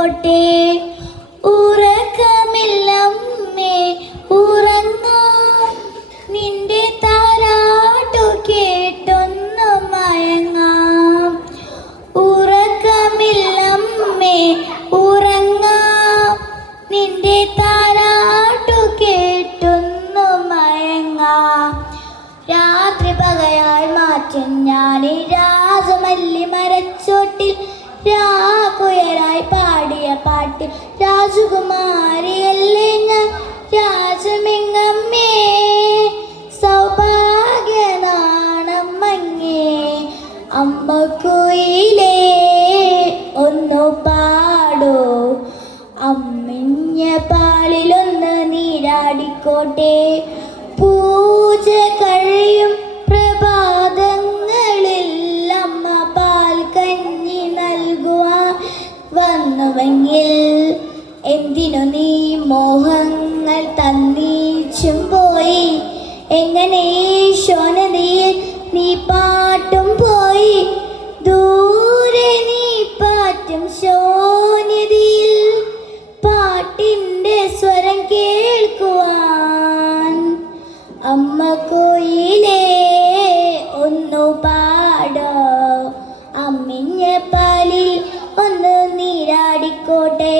നീരാടിക്കോട്ടെ. ഉറക്കമില്ലമ്മേ ഉറങ്ങാം, നിന്റെ താരാട്ടു കേട്ടൊന്നു മയങ്ങാം. ഉറക്കമില്ലമ്മേ ഉറങ്ങാം, നിന്റെ താരാട്ടു കേട്ടൊന്നു മയങ്ങാം. രാത്രി പകയായി മാറ്റും ഞാനീ രാജമല്ലി മരച്ചോട്ടിൽ, രാകുയരായി പാടിയ പാട്ടിൽ രാജകുമാരിയല്ലേ ഞാൻ. രാജമിങ്ങമ്മേ സൗഭാഗ്യനാണം മങ്ങേ, അമ്മക്കുയിലേ ഒന്നു പാടോ, അമ്മിഞ്ഞ പാലിലൊന്ന് നീരാടിക്കോട്ടെ. പൂജ കഴിയും പ്രഭാതങ്ങളിൽ അമ്മ പാൽ കഞ്ഞി നൽകുവാൻ വന്നുവെങ്കിൽ, എന്തിനു നീ മോഹങ്ങൾ തന്നീച്ചും പോയി. എങ്ങനെ ശോനതയിൽ നീ പാട്ടും പോയി. ദൂരെ നീ പാറ്റും ശോന്യതയിൽ പാട്ടിൻ്റെ സ്വരം കേൾക്കുവാൻ. അമ്മക്കുയിലേ ഒന്നു പാടോ, അമ്മിഞ്ഞ പാലിൽ ഒന്ന് നീരാടിക്കോട്ടെ.